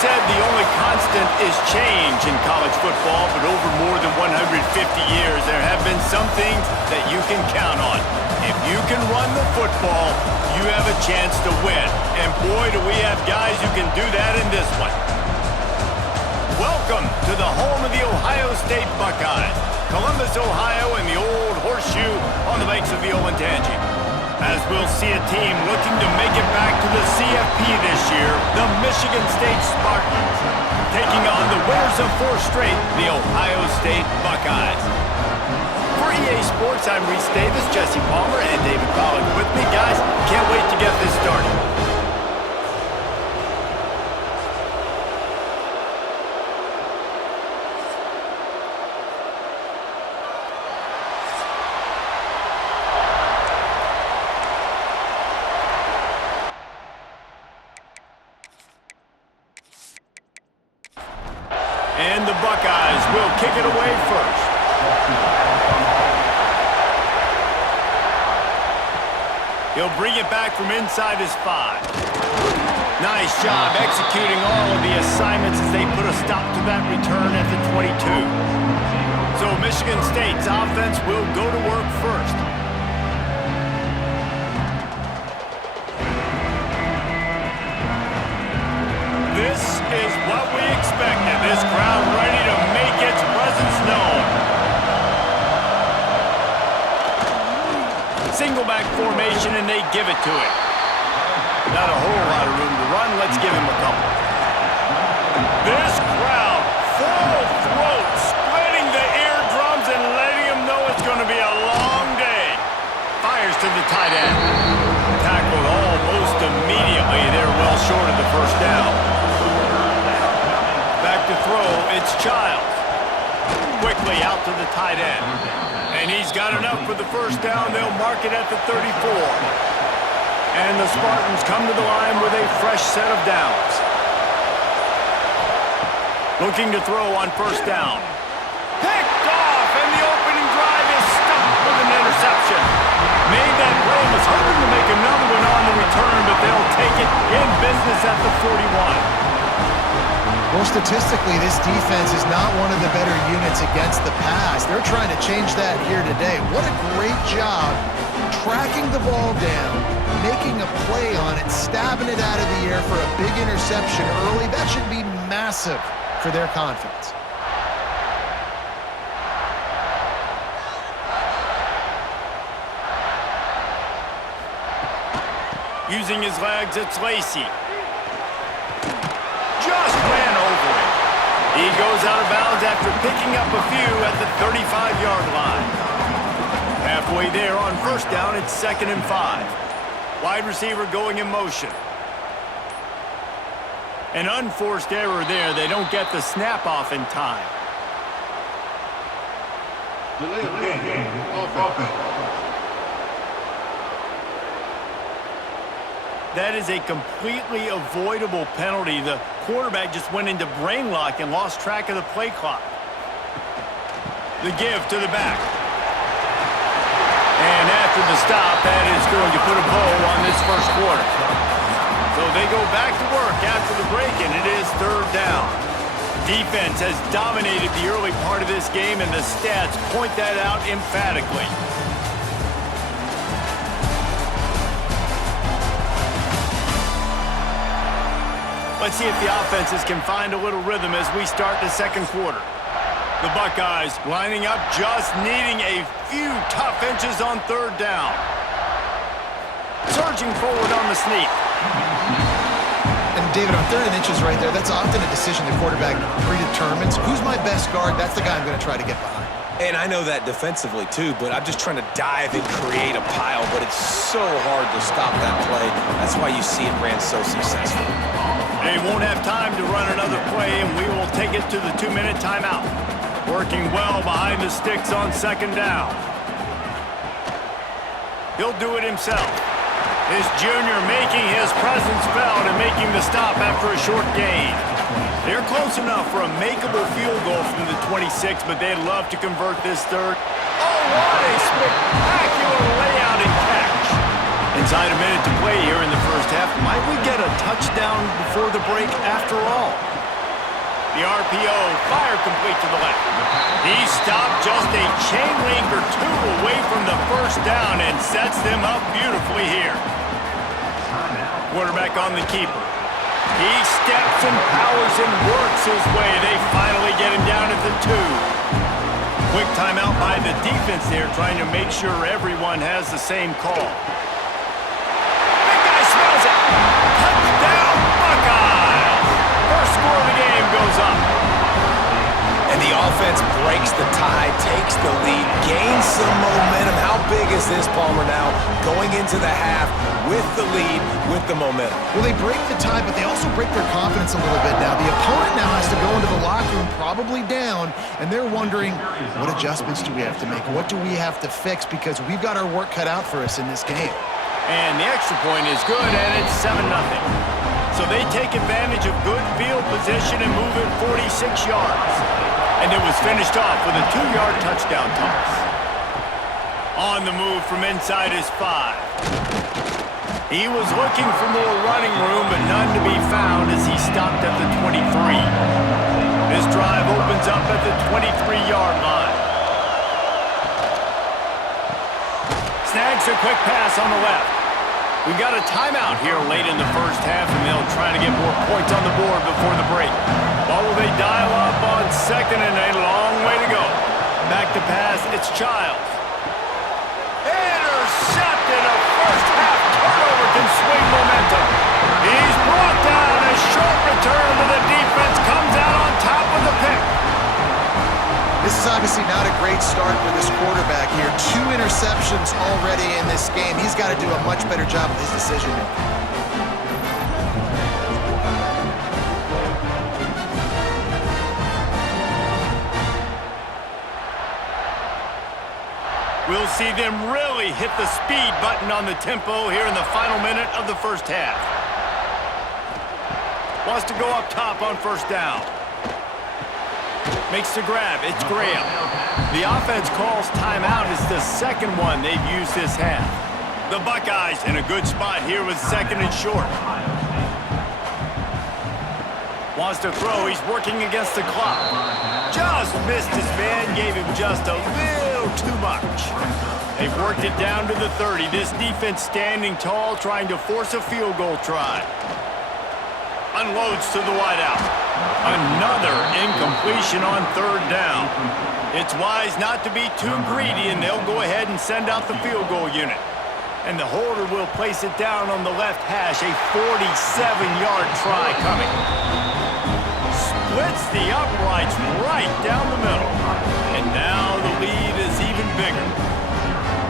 said the only constant is change in college football, but over more than 150 years, there have been some things that you can count on. If you can run the football, you have a chance to win. And boy, do we have guys who can do that in this one. Welcome to the home of the Ohio State Buckeyes, Columbus, Ohio, and the old horseshoe on the banks of the Olentangy. As we'll see a team looking to make it back to the CFB this year, the Michigan State Spartans, taking on the winners of 4 straight, the Ohio State Buckeyes. For EA Sports, I'm Reese Davis, Jesse Palmer, and David Pollack with me. Guys, can't wait to get this started. And the Buckeyes will kick it away first. He'll bring it back from inside his 5. Nice job executing all of the assignments as they put a stop to that return at the 22. So Michigan State's offense will go to work first. This is what we expected. This crowd ready to make its presence known. Single back formation, and they give it to him. Not a whole lot of room to run. Let's give him a couple. This crowd, full throat, splitting the eardrums and letting him know it's going to be a long day. Fires to the tight end. Tackled almost immediately. They're well short of the first down. Back to throw, it's Childs. Quickly out to the tight end. And he's got enough for the first down. They'll mark it at the 34. And the Spartans come to the line with a fresh set of downs. Looking to throw on first down. Picked off, and the opening drive is stopped with an interception. Made that play, was hoping to make another one on the return, but they'll take it in business at the 41. Well, statistically, this defense is not one of the better units against the pass. They're trying to change that here today. What a great job tracking the ball down, making a play on it, stabbing it out of the air for a big interception early. That should be massive for their confidence. Using his legs, it's Lacey. Just ran over it. He goes out of bounds after picking up a few at the 35-yard line. Halfway there on first down, it's 2nd and 5. Wide receiver going in motion. An unforced error there. They don't get the snap off in time. Delay of game. Offense. That is a completely avoidable penalty. The quarterback just went into brain lock and lost track of the play clock. The give to the back. And after the stop, that is going to put a bow on this first quarter. So they go back to work after the break, and it is 3rd down. Defense has dominated the early part of this game, and the stats point that out emphatically. Let's see if the offenses can find a little rhythm as we start the second quarter. The Buckeyes lining up, just needing a few tough inches on 3rd down. Surging forward on the sneak. And David, on 3rd and inches right there, that's often a decision the quarterback predetermines. Who's my best guard? That's the guy I'm going to try to get behind. And I know that defensively, too, but I'm just trying to dive and create a pile, but it's so hard to stop that play. That's why you see it ran so successful. They won't have time to run another play, and we will take it to the 2-minute timeout. Working well behind the sticks on 2nd down. He'll do it himself. His junior making his presence felt and making the stop after a short gain. They're close enough for a makeable field goal from the 26, but they'd love to convert this 3rd. Oh, what a spectacular layout and catch. And Inside a minute to play here in the first half. Might we get a touchdown before the break after all? The RPO, fire complete to the left. He stopped just a chain link or two away from the first down and sets them up beautifully here. Quarterback on the keeper. He steps and powers and works his way. They finally get him down at the 2. Quick timeout by the defense there, trying to make sure everyone has the same call. Big guy smells it. Touchdown, Buckeyes! First score of the game goes up. And the offense breaks the tie, takes the lead, gains some momentum. How big is this, Palmer, now going into the half with the lead, with the momentum? Well, they break the tie, but they also break their confidence a little bit now. The opponent now has to go into the locker room probably down, and they're wondering, what adjustments do we have to make? What do we have to fix? Because we've got our work cut out for us in this game. And the extra point is good, and it's 7-0. So they take advantage of good field position and move it 46 yards. And it was finished off with a 2-yard touchdown toss. On the move from inside his 5. He was looking for more running room, but none to be found as he stopped at the 23. This drive opens up at the 23-yard line. Snags a quick pass on the left. We've got a timeout here late in the first half, and they'll try to get more points on the board before the break. Or will they dial up on second and a long way to go? Back to pass, it's Childs. Intercepted, a first half turnover can swing momentum. He's brought down, a short return to the defense, comes out on top with the pick. This is obviously not a great start for this quarterback here. 2 interceptions already in this game. He's got to do a much better job with his decision-making. We'll see them really hit the speed button on the tempo here in the final minute of the first half. Wants to go up top on first down. Makes the grab. It's Graham. The offense calls timeout. It's the second one they've used this half. The Buckeyes in a good spot here with second and short. Wants to throw. He's working against the clock. Just missed his man. Gave him just a little too much. They've worked it down to the 30. This defense standing tall, trying to force a field goal try. Unloads to the wideout. Another incompletion on third down. It's wise not to be too greedy, and they'll go ahead and send out the field goal unit. And the holder will place it down on the left hash. A 47-yard try coming. Splits the uprights right down the middle. And now the lead is even bigger.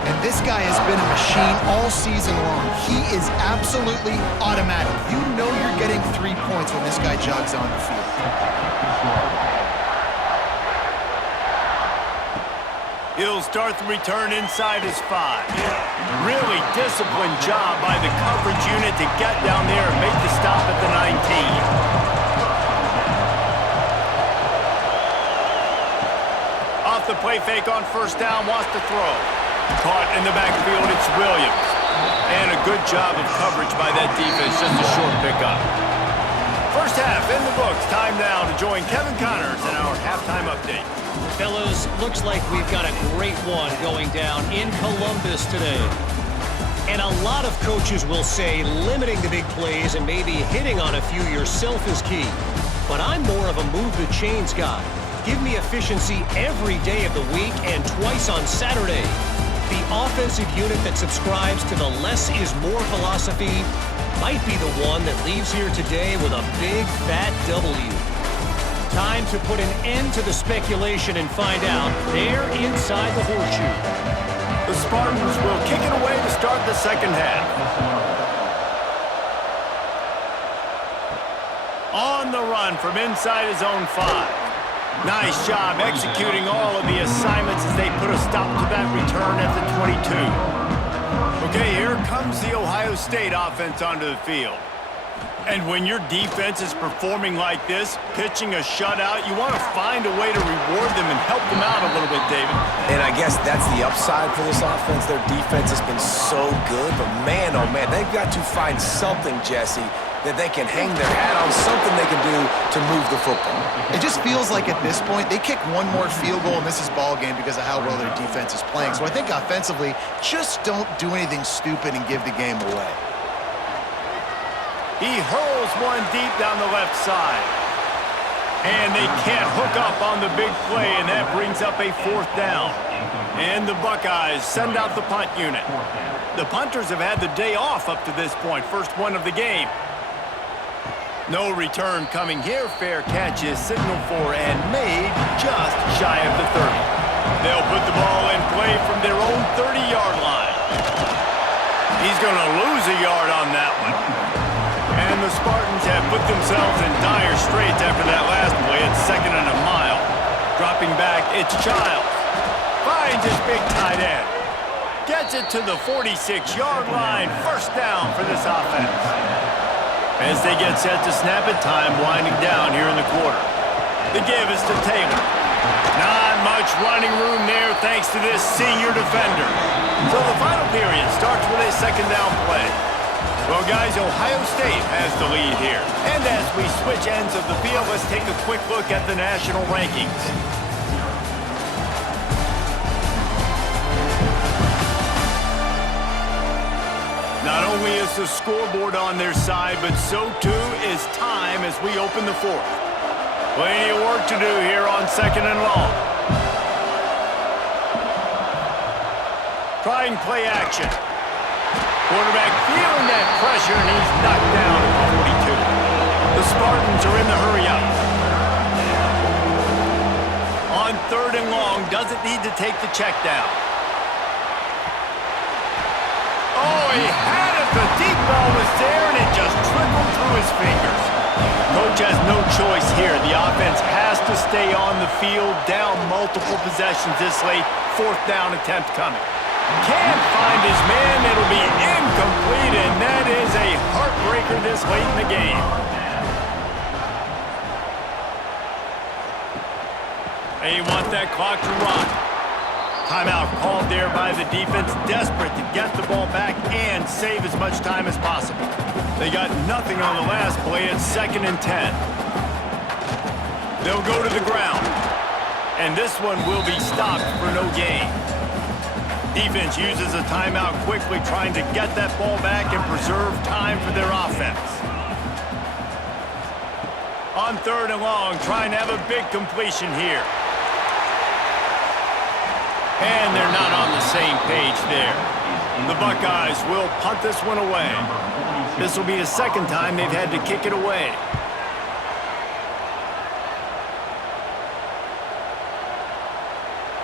And this guy has been a machine all season long. He is absolutely automatic. You know you're getting 3 points when this guy jogs on the field. He'll start the return inside his 5. Really disciplined job by the coverage unit to get down there and make the stop at the 19. Off the play fake on first down, wants to throw. Caught in the backfield, it's Williams. And a good job of coverage by that defense, just a short pickup. First half in the books. Time now to join Kevin Connors in our halftime update. Fellas, looks like we've got a great one going down in Columbus today. And a lot of coaches will say limiting the big plays and maybe hitting on a few yourself is key. But I'm more of a move the chains guy. Give me efficiency every day of the week and twice on Saturday. The offensive unit that subscribes to the less is more philosophy might be the one that leaves here today with a big fat W. Time to put an end to the speculation and find out there inside the horseshoe. The Spartans will kick it away to start the second half. On the run from inside his own 5. Nice job executing all of the assignments as they put a stop to that return at the 22. Okay, here comes the Ohio State offense onto the field. And when your defense is performing like this, pitching a shutout, you want to find a way to reward them and help them out a little bit, David. And I guess that's the upside for this offense. Their defense has been so good, but man, oh man, they've got to find something, Jesse, that they can hang their hat on, something they can do to move the football. It just feels like at this point, they kick one more field goal and this is ball game because of how well their defense is playing. So I think offensively, just don't do anything stupid and give the game away. He hurls one deep down the left side. And they can't hook up on the big play, and that brings up a 4th down. And the Buckeyes send out the punt unit. The punters have had the day off up to this point, first one of the game. No return coming here. Fair catch is signaled for and made just shy of the 30. They'll put the ball in play from their own 30-yard line. He's going to lose a yard on that one. And the Spartans have put themselves in dire straits after that last play. It's 2nd and a mile. Dropping back, it's Childs. Finds his big tight end. Gets it to the 46-yard line. First down for this offense. As they get set to snap it, time winding down here in the quarter. The give is to Taylor. Not much running room there thanks to this senior defender. So the final period starts with a 2nd down play. Well, guys, Ohio State has the lead here. And as we switch ends of the field, let's take a quick look at the national rankings. Not only is the scoreboard on their side, but so too is time as we open the 4th. Plenty of work to do here on 2nd and long. Trying play action. Quarterback feeling that pressure, and he's knocked down at the 42. The Spartans are in the hurry up. On 3rd and long, doesn't need to take the check down. Oh, he had it. The deep ball was there, and it just trickled through his fingers. Coach has no choice here. The offense has to stay on the field, down multiple possessions this late. 4th down attempt coming. Can't find his man. It'll be incomplete, and that is a heartbreaker this late in the game. They want that clock to run. Timeout called there by the defense, desperate to get the ball back and save as much time as possible. They got nothing on the last play. It's 2nd and 10. They'll go to the ground, and this one will be stopped for no gain. Defense uses a timeout quickly, trying to get that ball back and preserve time for their offense. On 3rd and long, trying to have a big completion here. And they're not on the same page there. The Buckeyes will punt this one away. This will be the 2nd time they've had to kick it away.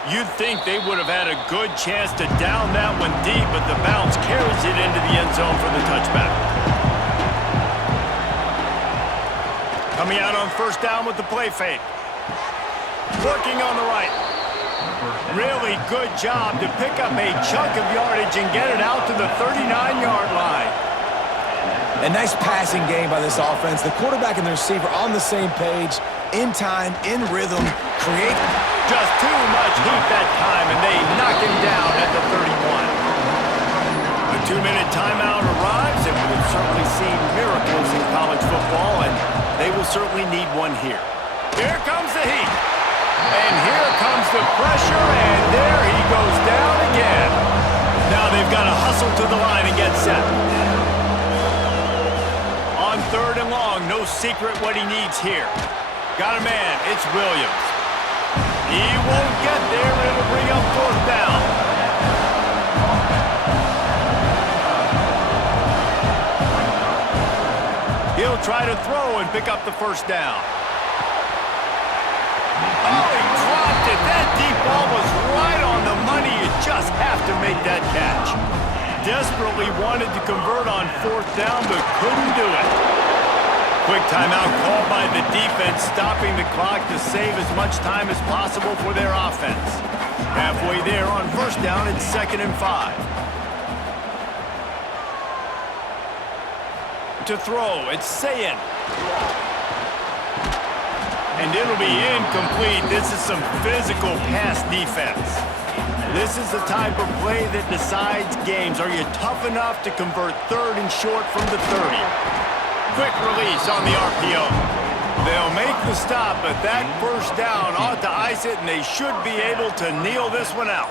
You'd think they would have had a good chance to down that one deep, but the bounce carries it into the end zone for the touchback. Coming out on 1st down with the play fake. Working on the right. Really good job to pick up a chunk of yardage and get it out to the 39-yard line. A nice passing game by this offense. The quarterback and the receiver on the same page, in time, in rhythm, create... Just too much heat that time, and they knock him down at the 31. A 2-minute timeout arrives, and we've certainly seen miracles in college football, and they will certainly need one here. Here comes the heat. And here comes the pressure, and there he goes down again. Now they've got to hustle to the line and get set. On 3rd and long, no secret what he needs here. Got a man, it's Williams. He won't get there, it'll bring up 4th down. He'll try to throw and pick up the 1st down. Oh, he dropped it. That deep ball was right on the money. You just have to make that catch. Desperately wanted to convert on 4th down, but couldn't do it. Quick timeout called by the defense, stopping the clock to save as much time as possible for their offense. Halfway there on 1st down, it's 2nd and 5. to throw. It's saying. And it'll be incomplete. This is some physical pass defense. This is the type of play that decides games. Are you tough enough to convert third and short from the 30? Quick release on the RPO. They'll make the stop, but that first down ought to ice it, and they should be able to kneel this one out.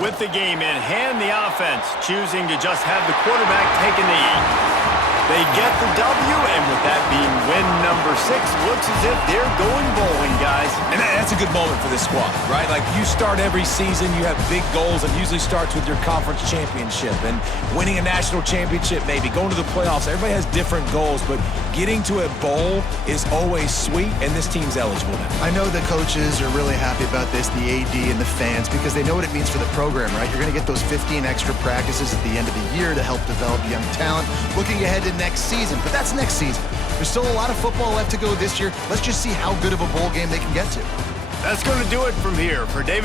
With the game in hand, the offense choosing to just have the quarterback take a knee. They get the W, and with that being win number 6, looks as if they're going bowling, guys. And that's a good moment for this squad, right? Like, you start every season, you have big goals, and usually starts with your conference championship and winning a national championship, maybe going to the playoffs. Everybody has different goals, but getting to a bowl is always sweet, and this team's eligible now. I know the coaches are really happy about this, the AD and the fans, because they know what it means for the program, right? You're going to get those 15 extra practices at the end of the year to help develop young talent. Looking ahead to next season, but that's next season. There's still a lot of football left to go this year. Let's just see how good of a bowl game they can get to. That's going to do it from here. For David